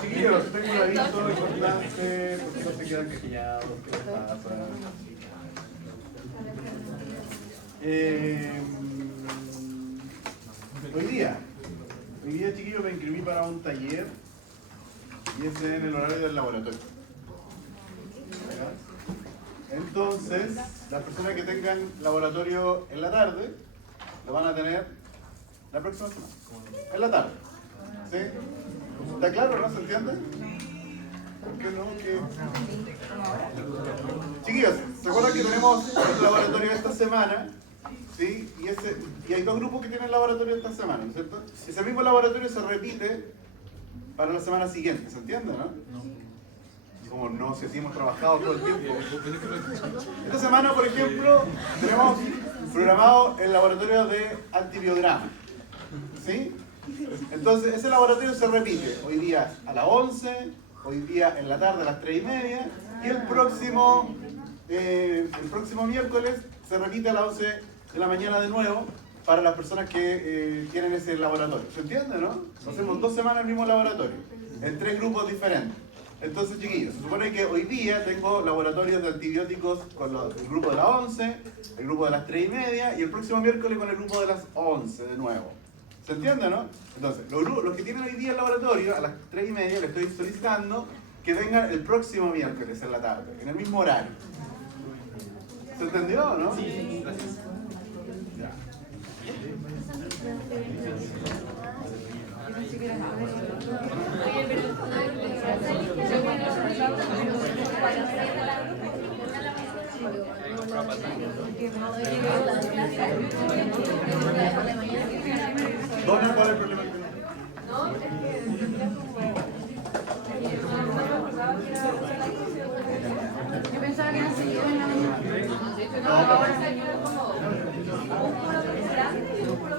Chiquillos, tengo un aviso importante, porque no se quedan callados, ¿qué les pasa? Hoy día, chiquillos, me inscribí para un taller y es en el horario del laboratorio. ¿Ya? Entonces, las personas que tengan laboratorio en la tarde, lo van a tener la próxima semana, en la tarde. ¿Sí? ¿Está claro, no? ¿Se entiende? ¿Por qué no? ¿Qué? Chiquillos, ¿se acuerdan que tenemos el laboratorio esta semana? ¿Sí? Y hay dos grupos que tienen laboratorio esta semana, ¿no es cierto? Ese mismo laboratorio se repite para la semana siguiente, ¿se entiende, no? Como no, si así hemos trabajado todo el tiempo. Esta semana, por ejemplo, tenemos programado el laboratorio de antibiograma. ¿Sí? Entonces, ese laboratorio se repite hoy día a las 11, hoy día en la tarde a las 3:30 y el próximo miércoles se repite a las 11 de la mañana de nuevo para las personas que tienen ese laboratorio. ¿Se entiende, no? Hacemos 2 semanas el mismo laboratorio, en 3 grupos diferentes. Entonces, chiquillos, se supone que hoy día tengo laboratorios de antibióticos con el grupo de las 11, el grupo de las 3:30 y el próximo miércoles con el grupo de las 11 de nuevo. ¿Se entiende, no? Entonces, los que tienen hoy día el laboratorio, a las 3:30 les estoy solicitando que vengan el próximo miércoles en la tarde, en el mismo horario. ¿Se entendió, no? Sí, gracias. Ya. Dona, ¿cuál es el problema? No, es que yo pensaba que era seguido en la mañana. No, ahora se queda como un puro grande y un puro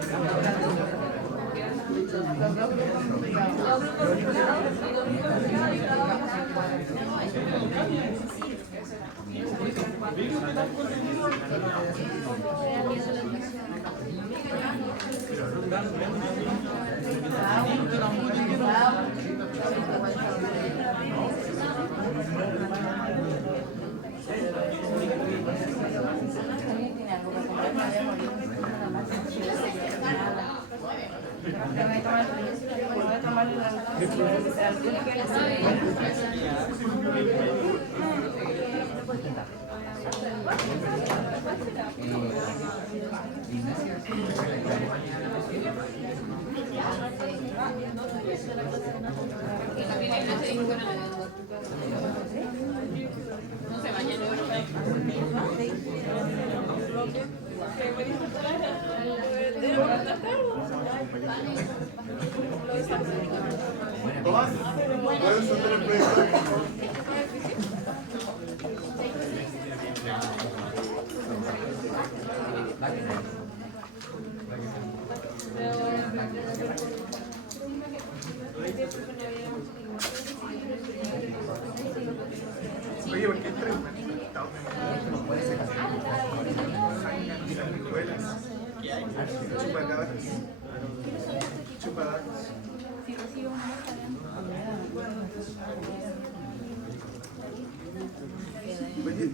no se baña, Tomás, ¿puedes hacer el proyecto? Oye, ¿por qué entre no puede ser escuelas? ¿Qué hay? Chupacabras. Chupacabras. Si recibo una oye.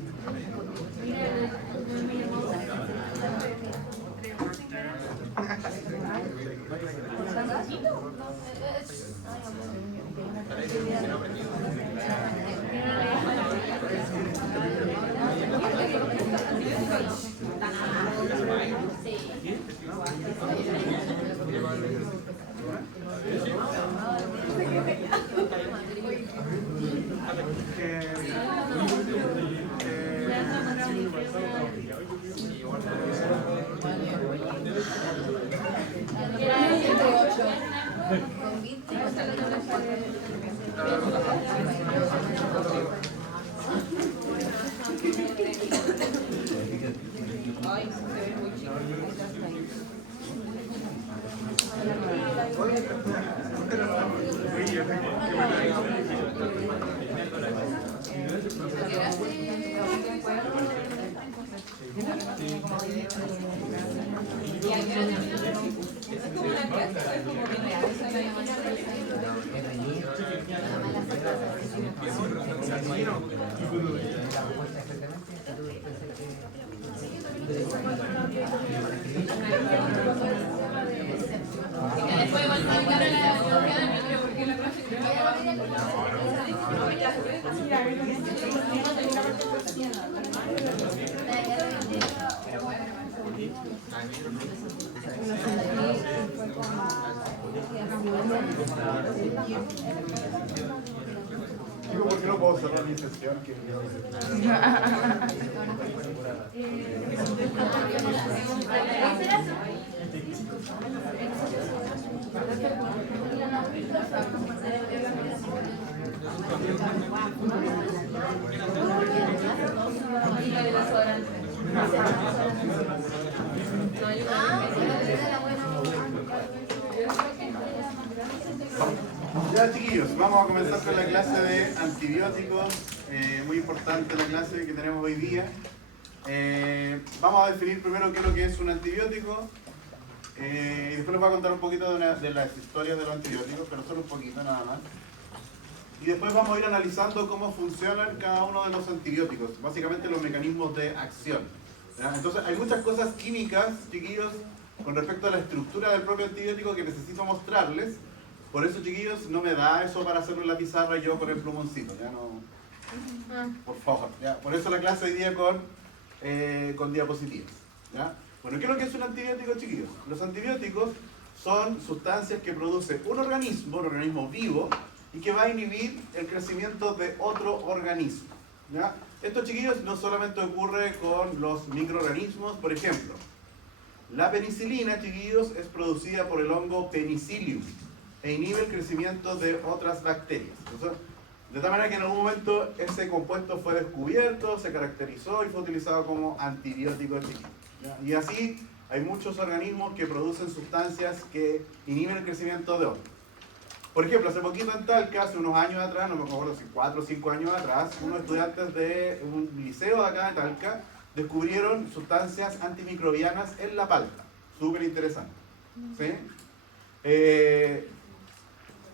Digo, ¿por qué no puedo cerrar mi sesión? Ya, chiquillos, vamos a comenzar con la clase de antibióticos, muy importante la clase que tenemos hoy día. Vamos a definir primero qué es lo que es un antibiótico, y después les voy a contar un poquito de las historias de los antibióticos, pero solo un poquito nada más. Y después vamos a ir analizando cómo funcionan cada uno de los antibióticos, básicamente los mecanismos de acción. ¿Ya? Entonces hay muchas cosas químicas, chiquillos, con respecto a la estructura del propio antibiótico que necesito mostrarles. Por eso, chiquillos, no me da eso para hacerlo en la pizarra yo con el plumoncito, ya no. Por favor, ya. Por eso la clase hoy día con diapositivas. ¿Ya? Bueno, ¿qué es lo que es un antibiótico, chiquillos? Los antibióticos son sustancias que produce un organismo vivo, y que va a inhibir el crecimiento de otro organismo. ¿Ya? Esto, chiquillos, no solamente ocurre con los microorganismos. Por ejemplo, la penicilina, chiquillos, es producida por el hongo Penicillium e inhibe el crecimiento de otras bacterias. Entonces, de tal manera que en algún momento ese compuesto fue descubierto, se caracterizó y fue utilizado como antibiótico, chiquillos. ¿Ya? Y así hay muchos organismos que producen sustancias que inhiben el crecimiento de otros. Por ejemplo, hace poquito en Talca, hace unos años atrás, no me acuerdo si 4 o 5 años atrás, unos estudiantes de un liceo de acá de Talca descubrieron sustancias antimicrobianas en la palta. Súper interesante. ¿Sí?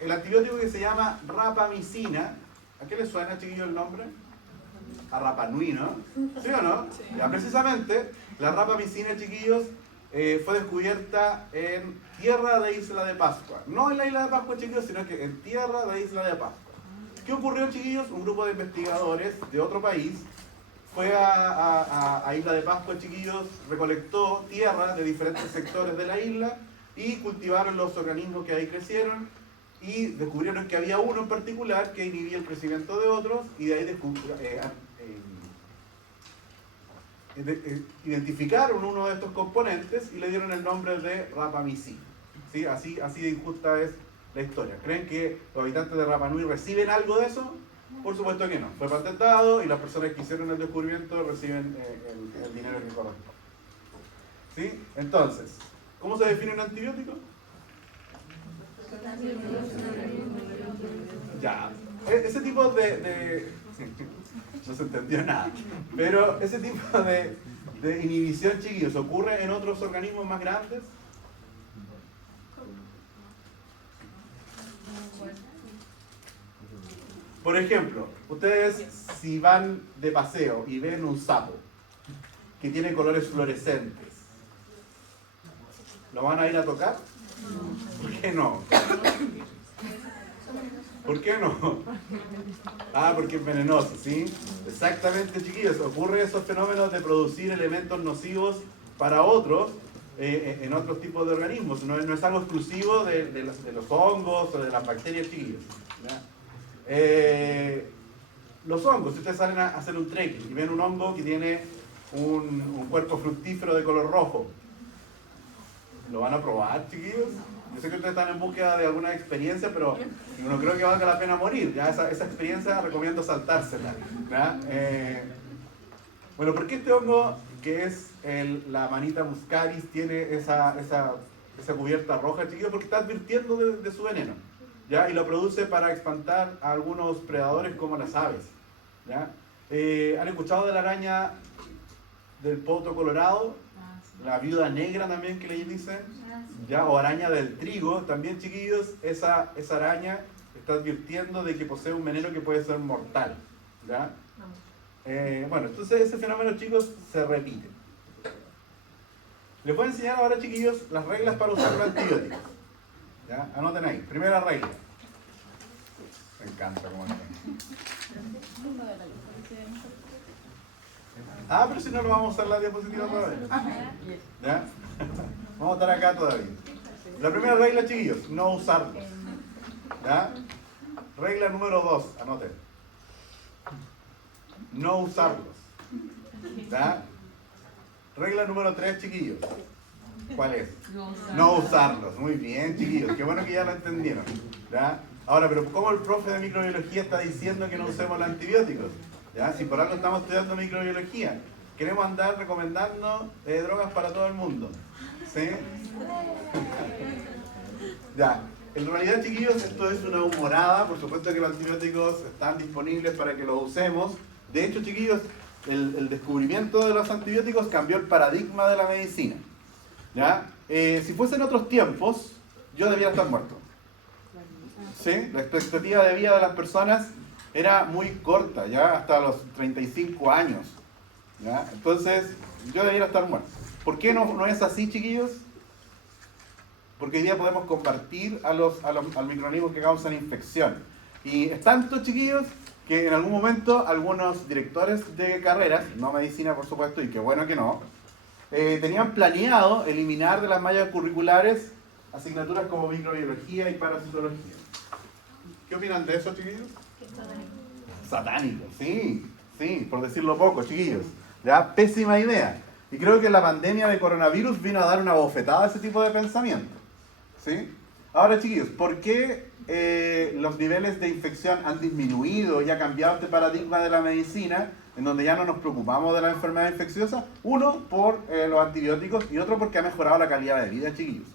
El antibiótico que se llama rapamicina, ¿a qué le suena, chiquillo, el nombre? A Rapanui, ¿no? ¿Sí o no? Sí. Ya, precisamente, la rapamicina, chiquillos, fue descubierta en tierra de Isla de Pascua. No en la Isla de Pascua, chiquillos, sino que en tierra de Isla de Pascua. ¿Qué ocurrió, chiquillos? Un grupo de investigadores de otro país fue a Isla de Pascua, chiquillos, recolectó tierra de diferentes sectores de la isla y cultivaron los organismos que ahí crecieron, y descubrieron que había uno en particular que inhibía el crecimiento de otros, y de ahí identificaron uno de estos componentes y le dieron el nombre de rapamicina. ¿Sí? Así de injusta es la historia. ¿Creen que los habitantes de Rapa Nui reciben algo de eso? Por supuesto que no. Fue patentado y las personas que hicieron el descubrimiento reciben el dinero que corresponde. ¿Sí? Entonces, ¿cómo se define un antibiótico? Ya. Ese tipo no se entendió nada. Pero ese tipo de inhibición, chiquillos, ¿ocurre en otros organismos más grandes? Por ejemplo, ustedes si van de paseo y ven un sapo que tiene colores fluorescentes, ¿lo van a ir a tocar? ¿Por qué no? ¿Por qué no? Ah, porque es venenoso, ¿sí? Exactamente, chiquillos. Ocurren esos fenómenos de producir elementos nocivos para otros en otros tipos de organismos. No es algo exclusivo de los hongos o de las bacterias, chiquillos. Los hongos, si ustedes salen a hacer un trekking y ven un hongo que tiene un cuerpo fructífero de color rojo, ¿lo van a probar, chiquillos? Yo sé que ustedes están en búsqueda de alguna experiencia, pero no creo que valga la pena morir. ¿Ya? Esa experiencia recomiendo saltársela. ¿Ya? Bueno, ¿por qué este hongo, que es la Amanita muscaris, tiene esa cubierta roja, chiquillos? Porque está advirtiendo de su veneno, ¿ya? Y lo produce para espantar a algunos predadores como las aves, ¿ya? ¿Han escuchado de la araña del potro colorado? La viuda negra también, que le dicen, ¿ya? O araña del trigo, también, chiquillos. Esa araña está advirtiendo de que posee un veneno que puede ser mortal, ¿ya? Bueno, entonces ese fenómeno, chicos, se repite. Les voy a enseñar ahora, chiquillos, las reglas para usar los antibióticos, ¿ya? Anoten ahí. Primera regla. Me encanta cómo anotan. Pero si no lo vamos a usar la diapositiva todavía. ¿Ya? Vamos a estar acá todavía. La primera regla, chiquillos, no usarlos. ¿Ya? Regla número 2, anoten. No usarlos. ¿Ya? Regla número 3, chiquillos. ¿Cuál es? No usarlos. Muy bien, chiquillos. Qué bueno que ya lo entendieron. ¿Ya? Ahora, pero ¿cómo el profe de microbiología está diciendo que no usemos los antibióticos? ¿Ya? Si por algo estamos estudiando microbiología, queremos andar recomendando drogas para todo el mundo. ¿Sí? Ya. En realidad, chiquillos, esto es una humorada. Por supuesto que los antibióticos están disponibles para que los usemos. De hecho, chiquillos, el descubrimiento de los antibióticos cambió el paradigma de la medicina. ¿Ya? Si fuesen otros tiempos, yo debiera estar muerto. ¿Sí? La expectativa de vida de las personas era muy corta, ya hasta los 35 años. ¿Ya? Entonces, yo debiera estar muerto. ¿Por qué no es así, chiquillos? Porque hoy día podemos combatir al microorganismos que causan infección. Y es tanto, chiquillos, que en algún momento algunos directores de carreras, no medicina por supuesto, y qué bueno que no, tenían planeado eliminar de las mallas curriculares asignaturas como microbiología y parasitología. ¿Qué opinan de eso, chiquillos? Satánico, sí, por decirlo poco, chiquillos. ¿Ya? Pésima idea. Y creo que la pandemia de coronavirus vino a dar una bofetada a ese tipo de pensamiento. ¿Sí? Ahora, chiquillos, ¿por qué los niveles de infección han disminuido y ha cambiado este paradigma de la medicina, en donde ya no nos preocupamos de la enfermedad infecciosa? Uno, por los antibióticos, y otro porque ha mejorado la calidad de vida, chiquillos.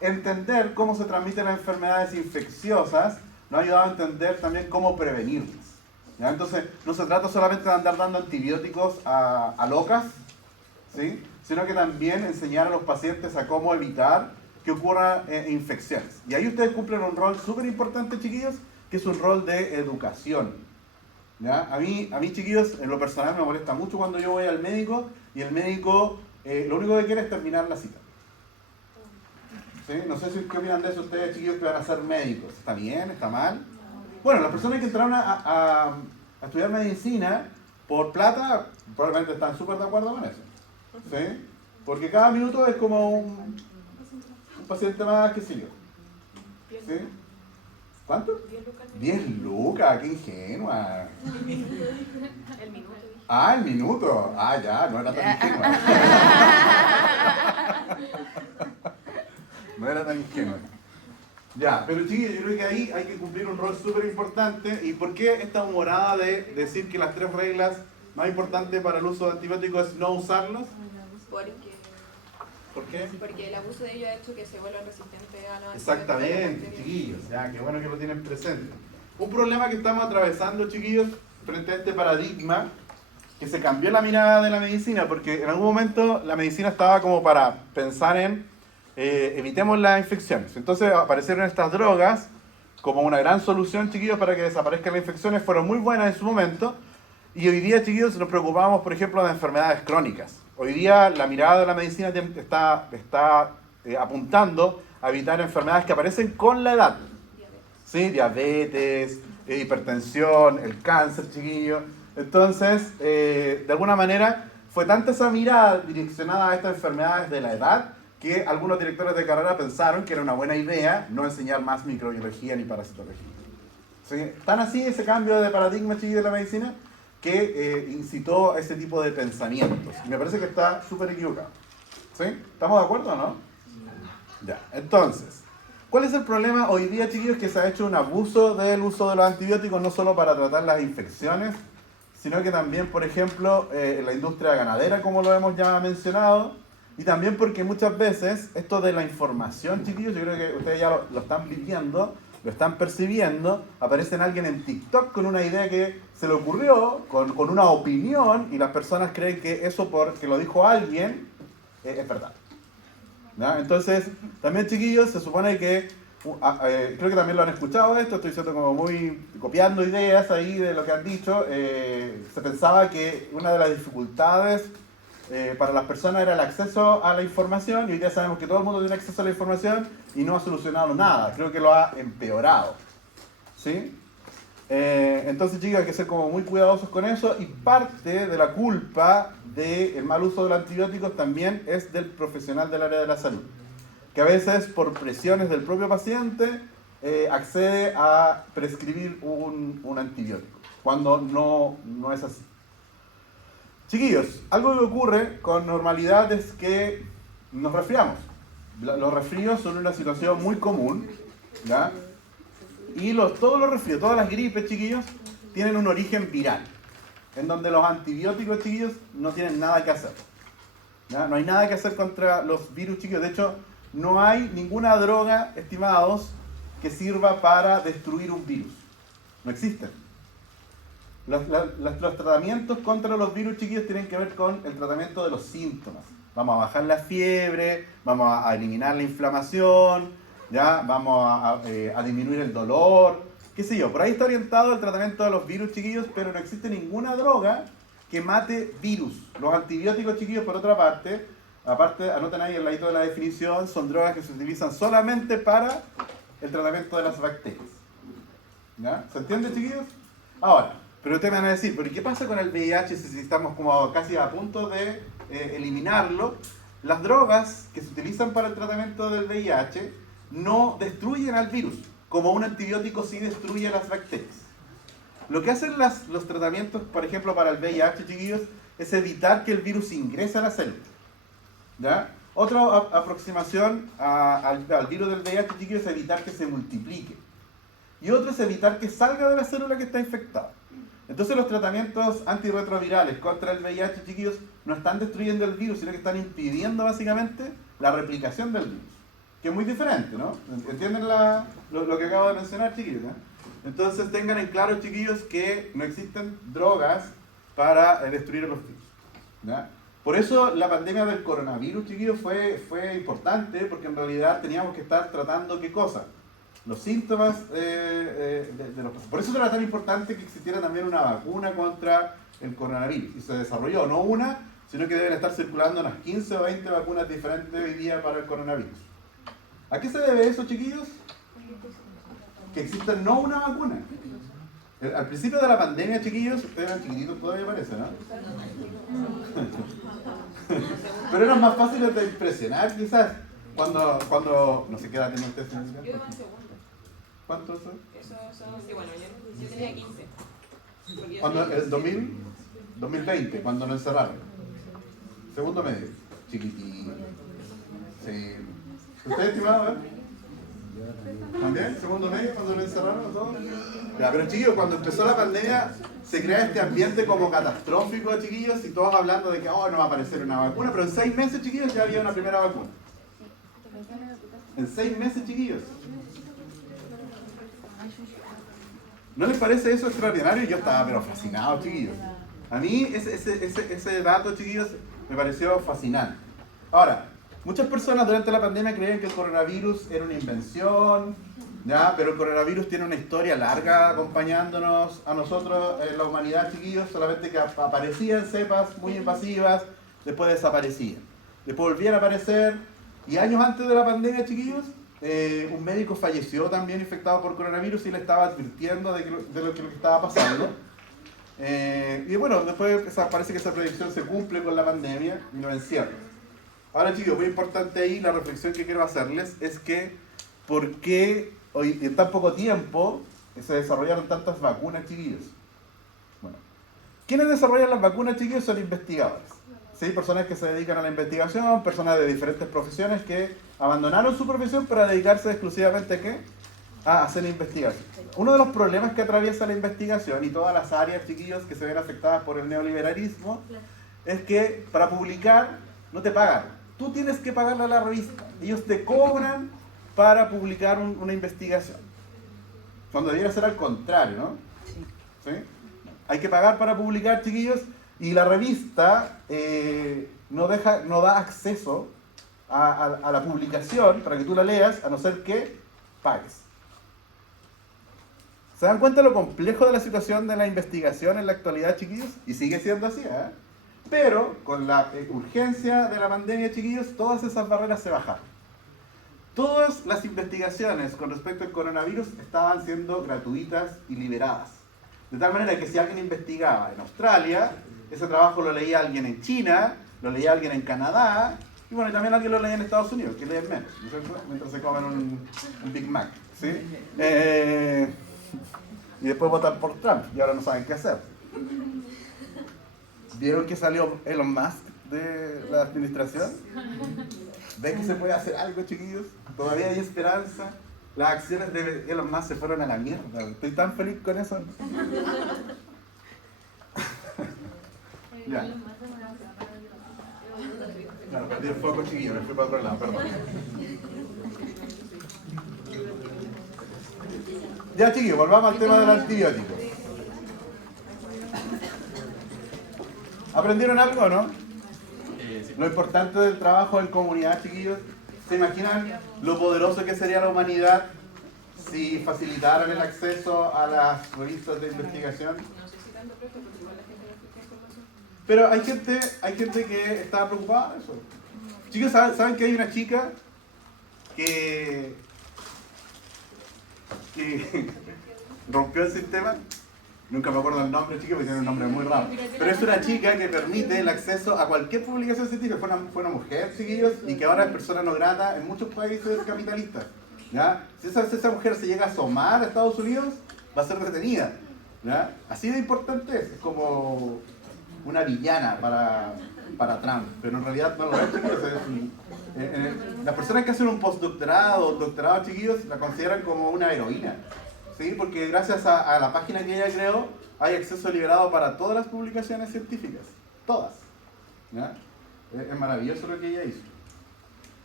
Entender cómo se transmiten las enfermedades infecciosas nos ha ayudado a entender también cómo prevenirlas. ¿Ya? Entonces, no se trata solamente de andar dando antibióticos a locas, ¿sí? Sino que también enseñar a los pacientes a cómo evitar que ocurran infecciones. Y ahí ustedes cumplen un rol súper importante, chiquillos, que es un rol de educación. ¿Ya? A mí, chiquillos, en lo personal me molesta mucho cuando yo voy al médico y el médico lo único que quiere es terminar la cita. ¿Sí? No sé qué opinan de eso ustedes, chiquillos, que van a ser médicos. ¿Está bien? ¿Está mal? Bueno, las personas que entraron a estudiar medicina por plata, probablemente están súper de acuerdo con eso. ¿Sí? Porque cada minuto es como un paciente más, qué sé yo. ¿Sí? ¿Cuánto? 10 lucas, qué ingenua. El minuto. Ah, el minuto. Ah, ya, no era tan ingenua. No era tan ingenua. Ya, pero chiquillos, yo creo que ahí hay que cumplir un rol súper importante. ¿Y por qué esta humorada de decir que las 3 reglas más importantes para el uso de antibióticos es no usarlos? ¿Por qué? Porque el abuso de ellos ha hecho que se vuelvan resistentes a los Exactamente, chiquillos. Ya, qué bueno que lo tienen presente. Un problema que estamos atravesando, chiquillos, frente a este paradigma, que se cambió la mirada de la medicina, porque en algún momento la medicina estaba como para pensar en evitemos las infecciones. Entonces aparecieron estas drogas como una gran solución, chiquillos, para que desaparezcan las infecciones. Fueron muy buenas en su momento. Y hoy día, chiquillos, nos preocupamos, por ejemplo, de enfermedades crónicas. Hoy día la mirada de la medicina está apuntando a evitar enfermedades que aparecen con la edad. ¿Sí? Diabetes, hipertensión, el cáncer, chiquillos. Entonces, de alguna manera, fue tanta esa mirada direccionada a estas enfermedades de la edad que algunos directores de carrera pensaron que era una buena idea no enseñar más microbiología ni parasitología. ¿Sí? Tan así ese cambio de paradigma, chiquillos, de la medicina, que incitó a ese tipo de pensamientos. Y me parece que está súper equivocado. ¿Sí? ¿Estamos de acuerdo o no? Ya, entonces, ¿Cuál es el problema hoy día, chiquillos? Que se ha hecho un abuso del uso de los antibióticos, no solo para tratar las infecciones, sino que también, por ejemplo, en la industria ganadera, como lo hemos ya mencionado, y también porque muchas veces esto de la información, chiquillos, yo creo que ustedes ya lo están viviendo, lo están percibiendo, aparece alguien en TikTok con una idea que se le ocurrió, con una opinión, y las personas creen que eso porque lo dijo alguien es verdad. ¿Ya? Entonces, también, chiquillos, se supone que, creo que también lo han escuchado esto, estoy siendo como muy copiando ideas ahí de lo que han dicho, se pensaba que una de las dificultades para las personas era el acceso a la información, y hoy día sabemos que todo el mundo tiene acceso a la información y no ha solucionado nada, creo que lo ha empeorado. ¿Sí? Entonces, chicos, hay que ser como muy cuidadosos con eso, y parte de la culpa del mal uso de los antibióticos también es del profesional del área de la salud, que a veces por presiones del propio paciente accede a prescribir un antibiótico, cuando no es así. Chiquillos, algo que ocurre con normalidad es que nos resfriamos. Los resfríos son una situación muy común, ¿ya? Y todos los resfríos, todas las gripes, chiquillos, tienen un origen viral, en donde los antibióticos, chiquillos, no tienen nada que hacer. ¿Ya? No hay nada que hacer contra los virus, chiquillos. De hecho, no hay ninguna droga, estimados, que sirva para destruir un virus. No existen. Los tratamientos contra los virus, chiquillos, tienen que ver con el tratamiento de los síntomas. Vamos a bajar la fiebre, vamos a eliminar la inflamación, ¿ya? Vamos a disminuir el dolor, qué sé yo. Por ahí está orientado el tratamiento de los virus, chiquillos, pero no existe ninguna droga que mate virus. Los antibióticos, chiquillos, por otra parte, aparte, anoten ahí el ladito de la definición, son drogas que se utilizan solamente para el tratamiento de las bacterias. ¿Ya? ¿Se entiende, chiquillos? Ahora, pero ustedes me van a decir, ¿pero qué pasa con el VIH si estamos como casi a punto de eliminarlo? Las drogas que se utilizan para el tratamiento del VIH no destruyen al virus, como un antibiótico sí destruye las bacterias. Lo que hacen los tratamientos, por ejemplo, para el VIH, chiquillos, es evitar que el virus ingrese a la célula. ¿Ya? Otra aproximación al virus del VIH, chiquillos, es evitar que se multiplique. Y otro es evitar que salga de la célula que está infectada. Entonces los tratamientos antirretrovirales contra el VIH, chiquillos, no están destruyendo el virus, sino que están impidiendo básicamente la replicación del virus. Que es muy diferente, ¿no? ¿Entienden lo que acabo de mencionar, chiquillos? ¿Eh? Entonces tengan en claro, chiquillos, que no existen drogas para destruir los virus. ¿Ya? Por eso la pandemia del coronavirus, chiquillos, fue importante, porque en realidad teníamos que estar tratando ¿qué cosa? Los síntomas de los pacientes. Por eso era tan importante que existiera también una vacuna contra el coronavirus. Y se desarrolló, no una, sino que deben estar circulando unas 15 o 20 vacunas diferentes hoy día para el coronavirus. ¿A qué se debe eso, chiquillos? Que exista no una vacuna. Al principio de la pandemia, chiquillos, ustedes eran chiquititos todavía parece, ¿no? Pero eran más fáciles de impresionar, quizás. Cuando no sé qué edad tenía usted. Yo iba en segundo. ¿Cuántos son? Eso son, sí, bueno, yo tenía 15. Porque yo Cuando, soy- el 2020, cuando nos encerraron. Segundo medio. Chiquitito. Sí. ¿Usted, estimado? ¿También? ¿Segundo medio cuando nos encerraron a todos? Ya, pero chiquillos, cuando empezó la pandemia se crea este ambiente como catastrófico, chiquillos, y todos hablando de que no va a aparecer una vacuna, pero en 6 meses, chiquillos, ya había una primera vacuna. En 6 meses, chiquillos. ¿No les parece eso extraordinario? Yo estaba pero fascinado, chiquillos. A mí ese dato, chiquillos, me pareció fascinante. Ahora, muchas personas durante la pandemia creían que el coronavirus era una invención, ¿ya? Pero el coronavirus tiene una historia larga acompañándonos a nosotros en la humanidad, chiquillos, solamente que aparecían cepas muy invasivas, después desaparecían. Después volvían a aparecer, y años antes de la pandemia, chiquillos, un médico falleció también infectado por coronavirus y le estaba advirtiendo de lo que estaba pasando. Y bueno, después parece que esa predicción se cumple con la pandemia y nos encierra. Ahora, chicos, muy importante ahí, la reflexión que quiero hacerles es que ¿por qué hoy, en tan poco tiempo se desarrollaron tantas vacunas, chiquillos? Bueno, ¿quiénes desarrollan las vacunas, chiquillos? Son investigadores. ¿sí? Personas que se dedican a la investigación, personas de diferentes profesiones que abandonaron su profesión para dedicarse exclusivamente ¿a qué? A hacer investigación. Uno de los problemas que atraviesa la investigación y todas las áreas, chiquillos, que se ven afectadas por el neoliberalismo, es que para publicar no te pagan. Tú tienes que pagarle a la revista. Ellos te cobran para publicar una investigación. Cuando debiera ser al contrario, ¿no? ¿Sí? Hay que pagar para publicar, chiquillos, y la revista no da acceso a la publicación para que tú la leas, a no ser que pagues. ¿Se dan cuenta de lo complejo de la situación de la investigación en la actualidad, chiquillos? Y sigue siendo así, ¿eh? Pero con la urgencia de la pandemia, chiquillos, todas esas barreras se bajaron. Todas las investigaciones con respecto al coronavirus estaban siendo gratuitas y liberadas. De tal manera que si alguien investigaba en Australia, ese trabajo lo leía alguien en China, lo leía alguien en Canadá, y bueno, y también alguien lo leía en Estados Unidos, que leen menos, ¿no es cierto? Mientras se comen un Big Mac, ¿sí? Y después votan por Trump, y ahora no saben qué hacer. ¿Vieron que salió Elon Musk de la administración? ¿Ven que se puede hacer algo, chiquillos? Todavía hay esperanza. Las acciones de Elon Musk se fueron a la mierda. Estoy tan feliz con eso. Ya. Claro, perdí el foco, chiquillos, me fui para otro lado, perdón. Ya, chiquillos, volvamos al tema del antibiótico. ¿Aprendieron algo o no? Sí. Lo importante del trabajo en comunidad, chiquillos. ¿Se imaginan lo poderoso que sería la humanidad si facilitaran el acceso a las revistas de investigación? No sé si tanto, profe, porque igual la gente no explica información. Pero hay gente que está preocupada de eso. Chicos, ¿saben que hay una chica que rompió el sistema? Nunca me acuerdo el nombre, chica, porque tiene un nombre muy raro. Pero es una chica que permite el acceso a cualquier publicación científica. Fue una mujer, chiquillos, y que ahora es persona no grata en muchos países capitalistas. ¿Ya? Si esa mujer se llega a asomar a Estados Unidos, va a ser detenida. ¿Ya? Así de importante es como una villana para Trump. Pero en realidad no lo es, chiquillos. Las personas que hacen un postdoctorado o doctorado, chiquillos, la consideran como una heroína. ¿Sí? Porque gracias a la página que ella creó, hay acceso liberado para todas las publicaciones científicas. Todas. ¿Ya? Es maravilloso lo que ella hizo.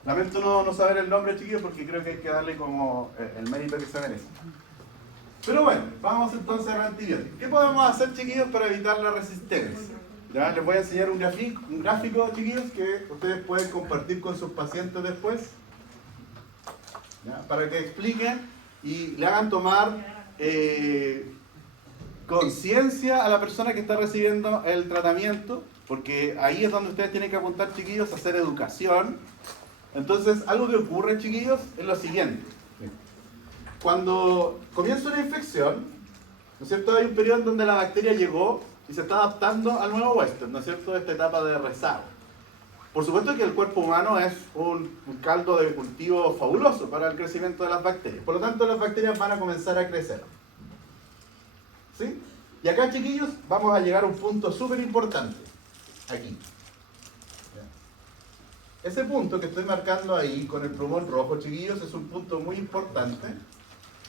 Lamento no saber el nombre, chiquillos, porque creo que hay que darle como el mérito que se merece. Pero bueno, vamos entonces al antibiótico. ¿Qué podemos hacer, chiquillos, para evitar la resistencia? ¿Ya? Les voy a enseñar un gráfico, chiquillos, que ustedes pueden compartir con sus pacientes después. ¿Ya? Para que expliquen y le hagan tomar conciencia a la persona que está recibiendo el tratamiento, porque ahí es donde ustedes tienen que apuntar, chiquillos, a hacer educación. Entonces, algo que ocurre, chiquillos, es lo siguiente. Cuando comienza una infección, ¿no es cierto? Hay un periodo en donde la bacteria llegó y se está adaptando al nuevo huésped, ¿no es cierto? Esta etapa de rezago. Por supuesto que el cuerpo humano es un caldo de cultivo fabuloso para el crecimiento de las bacterias. Por lo tanto, las bacterias van a comenzar a crecer. ¿Sí? Y acá, chiquillos, vamos a llegar a un punto súper importante. Aquí. Ese punto que estoy marcando ahí con el plumón rojo, chiquillos, es un punto muy importante.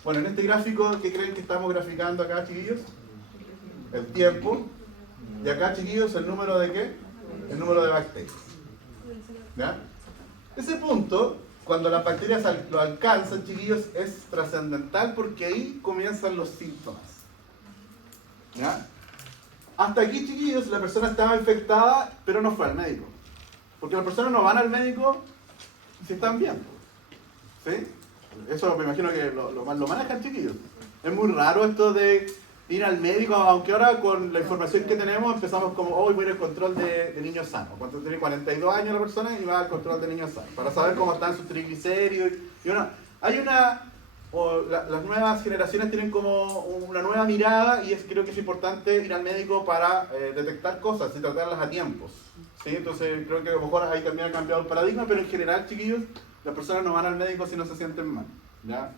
Bueno, en este gráfico, ¿qué creen que estamos graficando acá, chiquillos? El tiempo. Y acá, chiquillos, ¿el número de qué? El número de bacterias. ¿Ya? Ese punto, cuando las bacterias lo alcanzan, chiquillos, es trascendental porque ahí comienzan los síntomas. ¿Ya? Hasta aquí, chiquillos, la persona estaba infectada, pero no fue al médico. Porque las personas no van al médico si están bien. ¿Sí? Eso me imagino que lo manejan, chiquillos. Es muy raro esto de ir al médico, aunque ahora con la información que tenemos empezamos como, hoy voy a ir al control de niños sanos. Cuando tiene 42 años la persona y va al control de niños sanos, para saber cómo están sus triglicéridos. Las nuevas generaciones tienen como una nueva mirada y creo que es importante ir al médico para detectar cosas y tratarlas a tiempos. ¿Sí? Entonces creo que a lo mejor ahí también ha cambiado el paradigma, pero en general, chiquillos, las personas no van al médico si no se sienten mal. ¿Ya?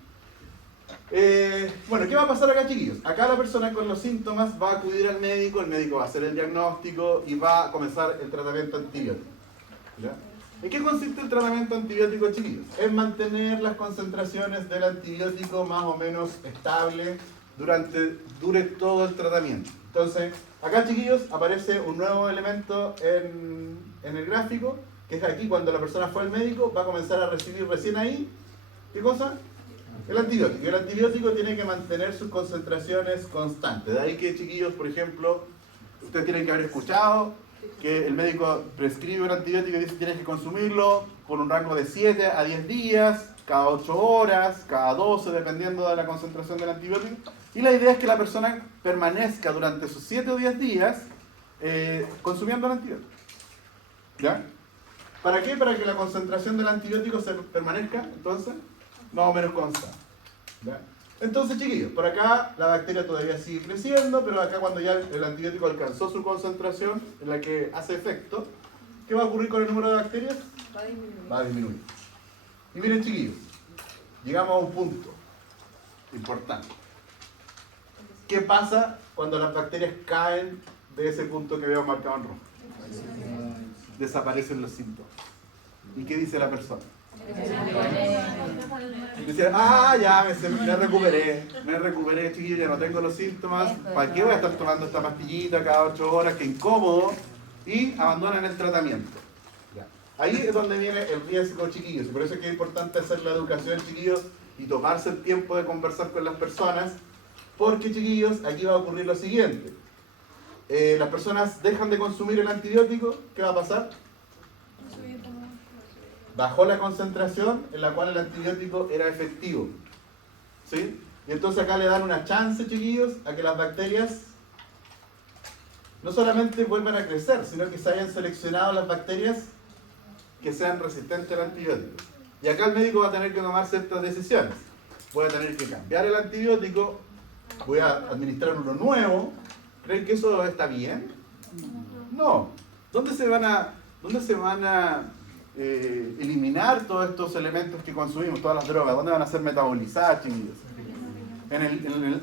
Bueno, ¿qué va a pasar acá, chiquillos? Acá la persona con los síntomas va a acudir al médico, el médico va a hacer el diagnóstico y va a comenzar el tratamiento antibiótico. ¿Ya? ¿En qué consiste el tratamiento antibiótico, chiquillos? Es mantener las concentraciones del antibiótico más o menos estables dure todo el tratamiento. Entonces, acá, chiquillos, aparece un nuevo elemento en el gráfico, que es aquí cuando la persona fue al médico, va a comenzar a recibir recién ahí, ¿qué cosa? El antibiótico. Y el antibiótico tiene que mantener sus concentraciones constantes. De ahí que, chiquillos, por ejemplo, ustedes tienen que haber escuchado que el médico prescribe un antibiótico y dice que tienes que consumirlo por un rango de 7 a 10 días, cada 8 horas, cada 12, dependiendo de la concentración del antibiótico. Y la idea es que la persona permanezca durante esos 7 o 10 días consumiendo el antibiótico. ¿Ya? ¿Para qué? Para que la concentración del antibiótico se permanezca, entonces, más o menos constante. ¿Ya? Entonces, chiquillos, por acá la bacteria todavía sigue creciendo, pero acá cuando ya el antibiótico alcanzó su concentración en la que hace efecto, ¿qué va a ocurrir con el número de bacterias? Va a disminuir. Va a disminuir. Y miren, chiquillos, llegamos a un punto importante. ¿Qué pasa cuando las bacterias caen de ese punto que veo marcado en rojo? Desaparecen los síntomas. ¿Y qué dice la persona? Dice, ya me recuperé, chiquillo, ya no tengo los síntomas. ¿Para qué voy a estar tomando esta pastillita cada 8 horas? Qué incómodo. Y abandonan el tratamiento. Ya. Ahí es donde viene el riesgo, chiquillos. Y por eso es que es importante hacer la educación, chiquillos, y tomarse el tiempo de conversar con las personas. Porque, chiquillos, aquí va a ocurrir lo siguiente. Las personas dejan de consumir el antibiótico, ¿qué va a pasar? Bajó la concentración en la cual el antibiótico era efectivo. ¿Sí? Y entonces acá le dan una chance, chiquillos, a que las bacterias no solamente vuelvan a crecer, sino que se hayan seleccionado las bacterias que sean resistentes al antibiótico. Y acá el médico va a tener que tomar ciertas decisiones. Voy a tener que cambiar el antibiótico, voy a administrar uno nuevo. ¿Creen que eso está bien? No. ¿Dónde se van a eliminar todos estos elementos que consumimos, todas las drogas? ¿Dónde van a ser metabolizadas, chiquillos? En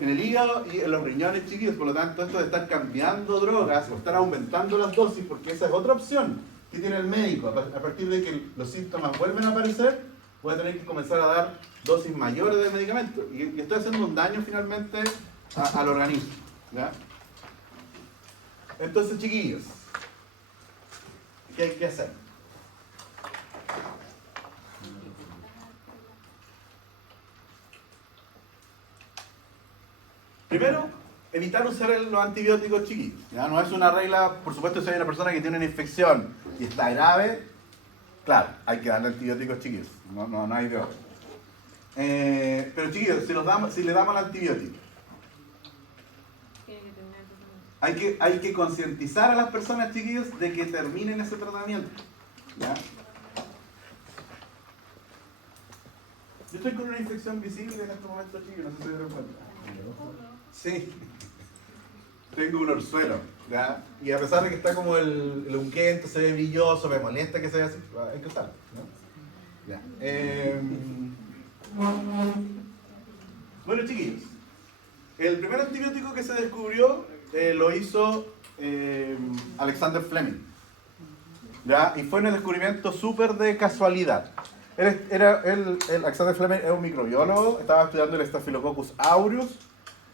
el hígado y en los riñones, chiquillos. Por lo tanto, esto de estar cambiando drogas o estar aumentando las dosis, porque esa es otra opción que tiene el médico. A partir de que los síntomas vuelven a aparecer, voy a tener que comenzar a dar dosis mayores de medicamentos. Y estoy haciendo un daño finalmente al organismo. ¿Ya? Entonces, chiquillos, ¿qué hay que hacer? Primero, evitar usar los antibióticos, chiquillos. ¿Ya? No es una regla, por supuesto, si hay una persona que tiene una infección y está grave, claro, hay que darle antibióticos, chiquillos. No hay de otro. Pero, chiquillos, si le damos el antibiótico, Tiene que terminar el tratamiento. hay que concientizar a las personas, chiquillos, de que terminen ese tratamiento. ¿Ya? Yo estoy con una infección visible en este momento, chiquillos, no sé si se dieron cuenta. Sí. Tengo un orzuelo, ¿ya? Y a pesar de que está como el unguento, se ve brilloso, me molesta que se vea así, hay que usarlo, ¿no? Ya. Bueno, chiquillos, el primer antibiótico que se descubrió lo hizo Alexander Fleming, ¿ya? Y fue un descubrimiento súper de casualidad. Alexander Fleming es un microbiólogo, estaba estudiando el Staphylococcus aureus.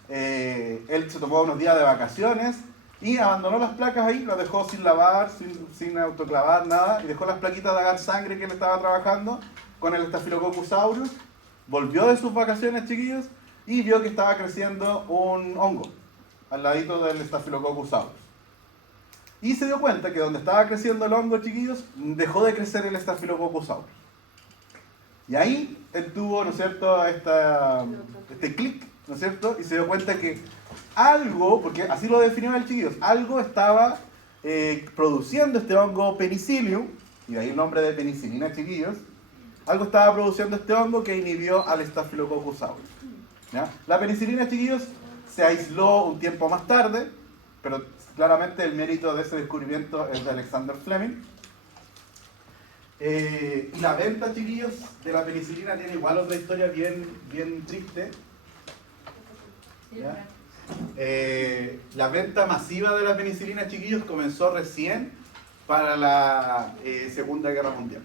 Él se tomó unos días de vacaciones y abandonó las placas ahí, las dejó sin lavar, sin autoclavar, nada, y dejó las plaquitas de agar sangre que él estaba trabajando con el Staphylococcus aureus. Volvió de sus vacaciones, chiquillos, y vio que estaba creciendo un hongo al ladito del Staphylococcus aureus. Y se dio cuenta que donde estaba creciendo el hongo, chiquillos, dejó de crecer el Staphylococcus aureus. Y ahí él tuvo, ¿no es cierto?, este clic, ¿no es cierto? Y se dio cuenta que algo, porque así lo definió el chiquillos, algo estaba produciendo este hongo penicillium, y de ahí el nombre de penicilina, chiquillos. Algo estaba produciendo este hongo que inhibió al Staphylococcus aureus. ¿Ya? La penicilina, chiquillos, se aisló un tiempo más tarde, pero claramente el mérito de ese descubrimiento es de Alexander Fleming. Y la venta, chiquillos, de la penicilina tiene igual otra historia bien triste, ¿Ya? La venta masiva de la penicilina, chiquillos, comenzó recién para la Segunda Guerra Mundial.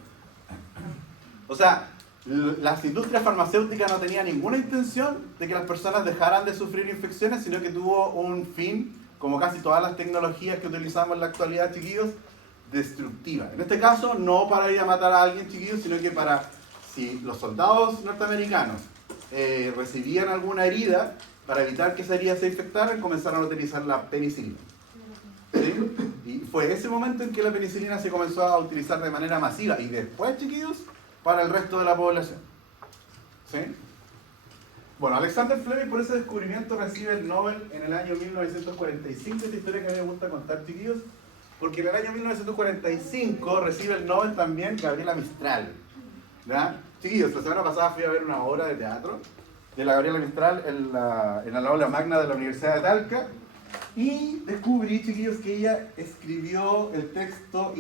O sea, las industrias farmacéuticas no tenían ninguna intención de que las personas dejaran de sufrir infecciones, sino que tuvo un fin, como casi todas las tecnologías que utilizamos en la actualidad, chiquillos, destructiva. En este caso, no para ir a matar a alguien, chiquillos, sino que para, si los soldados norteamericanos recibían alguna herida, para evitar que esa herida se infectara, comenzaron a utilizar la penicilina. ¿Sí? Y fue ese momento en que la penicilina se comenzó a utilizar de manera masiva. Y después, chiquillos, para el resto de la población. ¿Sí? Bueno, Alexander Fleming por ese descubrimiento recibe el Nobel en el año 1945. Esta historia que a mí me gusta contar, chiquillos, porque en el año 1945 recibe el Nobel también Gabriela Mistral. ¿Ya? Chiquillos, la semana pasada fui a ver una obra de teatro de la Gabriela Mistral en la aula magna de la Universidad de Talca y descubrí, chiquillos, que ella escribió el texto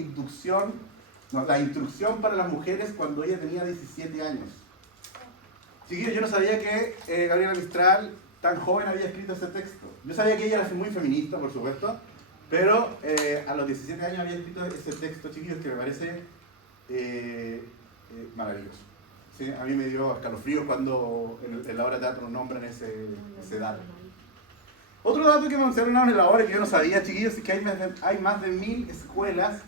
la instrucción para las mujeres cuando ella tenía 17 años. Chiquillos, yo no sabía que Gabriela Mistral, tan joven, había escrito ese texto. Yo sabía que ella era muy feminista, por supuesto, pero a los 17 años había escrito ese texto, chiquillos, que me parece maravilloso. ¿Sí? A mí me dio escalofríos cuando en la obra de teatro nombran ese dato. Otro dato que me mencionaron en la obra que yo no sabía, chiquillos, es que hay más de 1000 escuelas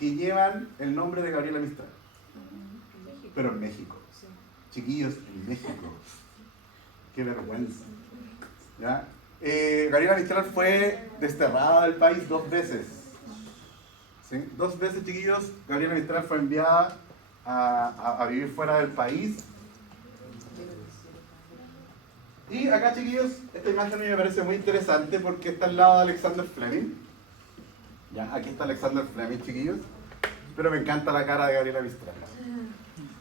que llevan el nombre de Gabriela Mistral. Pero en México. Chiquillos, en México. Qué vergüenza. ¿Ya? Gabriela Mistral fue desterrada del país 2 veces. ¿Sí? 2 veces, chiquillos, Gabriela Mistral fue enviada a vivir fuera del país. Y acá, chiquillos, esta imagen a mí me parece muy interesante porque está al lado de Alexander Fleming. Ya, aquí está Alexander Fleming, chiquillos. Pero me encanta la cara de Gabriela Mistral.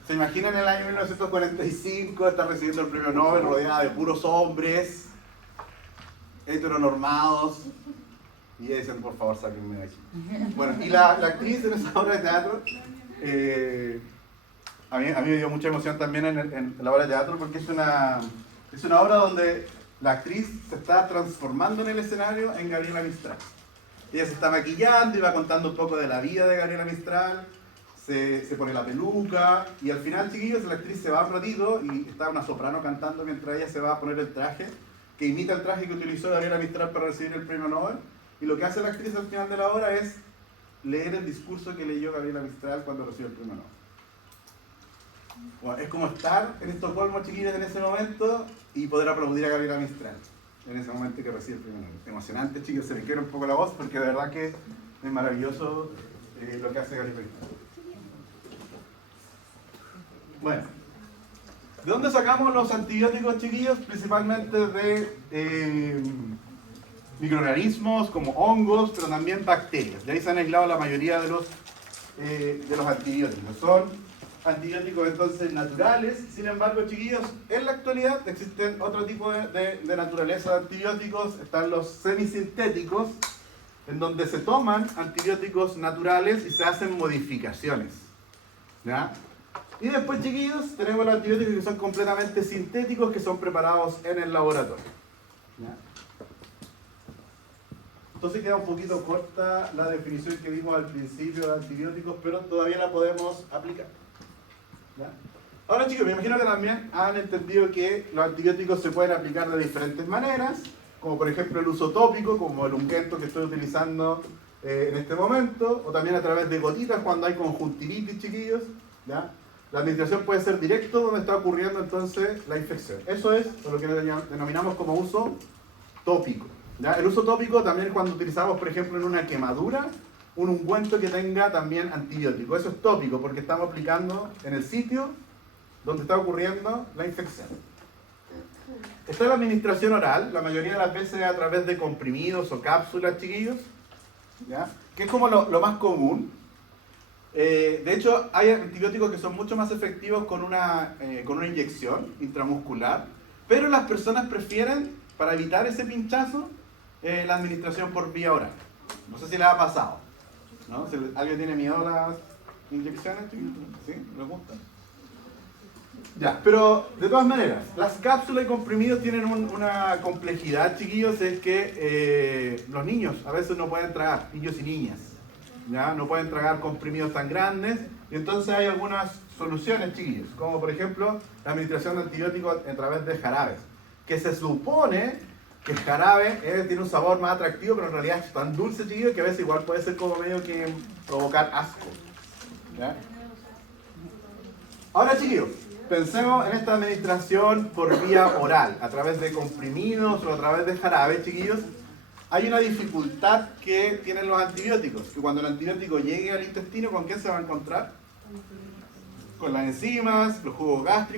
¿Se imaginan en el año 1945 estar recibiendo el premio Nobel rodeada de puros hombres heteronormados? Y ella dicen, por favor, sáquenme de aquí. Bueno, y la actriz en esa obra de teatro, a mí me dio mucha emoción también en la obra de teatro porque es una obra donde la actriz se está transformando en el escenario en Gabriela Mistral. Ella se está maquillando y va contando un poco de la vida de Gabriela Mistral, se pone la peluca y al final, chiquillos, la actriz se va un ratito y está una soprano cantando mientras ella se va a poner el traje, que imita el traje que utilizó Gabriela Mistral para recibir el premio Nobel. Y lo que hace la actriz al final de la obra es leer el discurso que leyó Gabriela Mistral cuando recibió el premio Nobel. Bueno, es como estar en Estocolmo, chiquillos, en ese momento y poder aplaudir a Gabriela Mistral en ese momento que recibe el premio Nobel. Emocionante, chicos, se me quiebra un poco la voz porque de verdad que es maravilloso lo que hace Gabriela Mistral. Bueno, ¿de dónde sacamos los antibióticos, chiquillos? Principalmente de microorganismos como hongos, pero también bacterias. De ahí se han aislado la mayoría de los antibióticos. Son antibióticos entonces naturales. Sin embargo, chiquillos, en la actualidad existen otro tipo de naturaleza de antibióticos. Están los semisintéticos, en donde se toman antibióticos naturales y se hacen modificaciones. ¿Ya? Y después, chiquillos, tenemos los antibióticos que son completamente sintéticos, que son preparados en el laboratorio. ¿Ya? Entonces queda un poquito corta la definición que dimos al principio de antibióticos, pero todavía la podemos aplicar. ¿Ya? Ahora, chicos, me imagino que también han entendido que los antibióticos se pueden aplicar de diferentes maneras, como por ejemplo el uso tópico, como el ungüento que estoy utilizando en este momento, o también a través de gotitas cuando hay conjuntivitis, chiquillos. ¿Ya? La administración puede ser directo donde está ocurriendo entonces la infección. Eso es lo que denominamos como uso tópico. ¿Ya? El uso tópico también cuando utilizamos, por ejemplo, en una quemadura, un ungüento que tenga también antibiótico. Eso es tópico porque estamos aplicando en el sitio donde está ocurriendo la infección. Está la administración oral, la mayoría de las veces a través de comprimidos o cápsulas, chiquillos, ¿ya? Que es como lo más común. De hecho, hay antibióticos que son mucho más efectivos con una inyección intramuscular, pero las personas prefieren, para evitar ese pinchazo, la administración por vía oral. No sé si les ha pasado, ¿no? Si alguien tiene miedo a las inyecciones, ¿sí? ¿Les gusta? Ya, pero de todas maneras, las cápsulas y comprimidos tienen una complejidad, chiquillos, es que los niños a veces no pueden tragar, niños y niñas, ¿ya? No pueden tragar comprimidos tan grandes, y entonces hay algunas soluciones, chiquillos, como por ejemplo la administración de antibióticos a través de jarabes, que se supone que el jarabe tiene un sabor más atractivo, pero en realidad es tan dulce, chiquillos, que a veces igual puede ser como medio que provocar asco, ¿ya? Ahora, chiquillos, pensemos en esta administración por vía oral, a través de comprimidos o a través de jarabe, chiquillos. Hay una dificultad que tienen los antibióticos, que cuando el antibiótico llegue al intestino, ¿con qué se va a encontrar? Con las enzimas, los jugos gástricos.